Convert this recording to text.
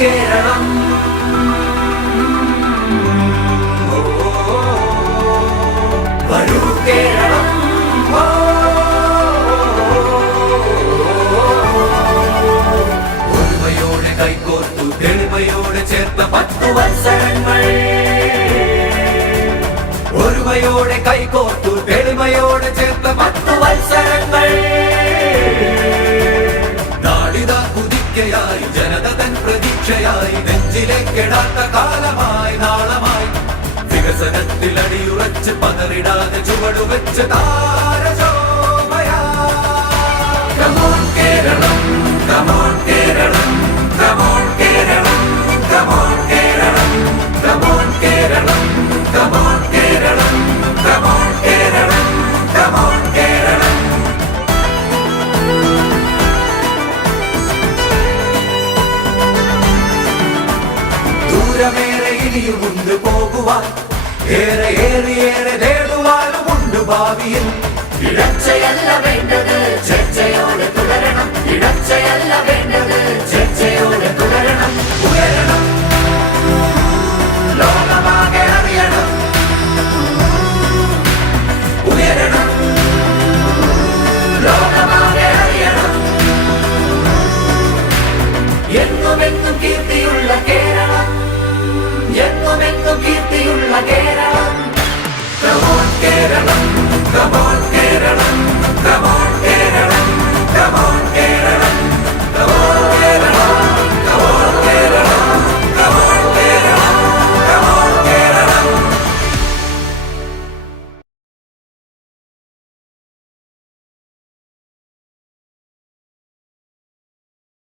കേരളം വരൂ കേരളം ഒരുമയോടെ കൈകോർത്തു തെളിമയോടെ ചേർത്ത 10 വത്സരങ്ങൾ ഒരുമയോടെ കൈകോർത്തു തെളിമയോടെ ചേർത്ത 10 വത്സരങ്ങൾ നാടിതാ കുതിക്കയായി ജനത തൻ പ്രതീക്ഷയായി നെഞ്ചിലെ കെടാത്ത കാലമായി നാളമായി വികസനത്തിൽ അടിയുറച്ച് പതറിടാതെ ചുവടുവെച്ച് താരശോഭയാ Come on Keralam Come on Keralam Come on Keralam Come on Keralam Come on Keralam Come on Keralam Come on Keralam Come on Keralam ദൂരമേറെ ഇനിയുമുണ്ട് പോകുവാൻ ഏറെ നേടുവാനുമുണ്ട് ഭാവിയിൽ ഇടച്ചയല്ല വേണ്ടത് ചർച്ചയോടെ തുടരണം ഇടച്ചയല്ല വേണ്ടത്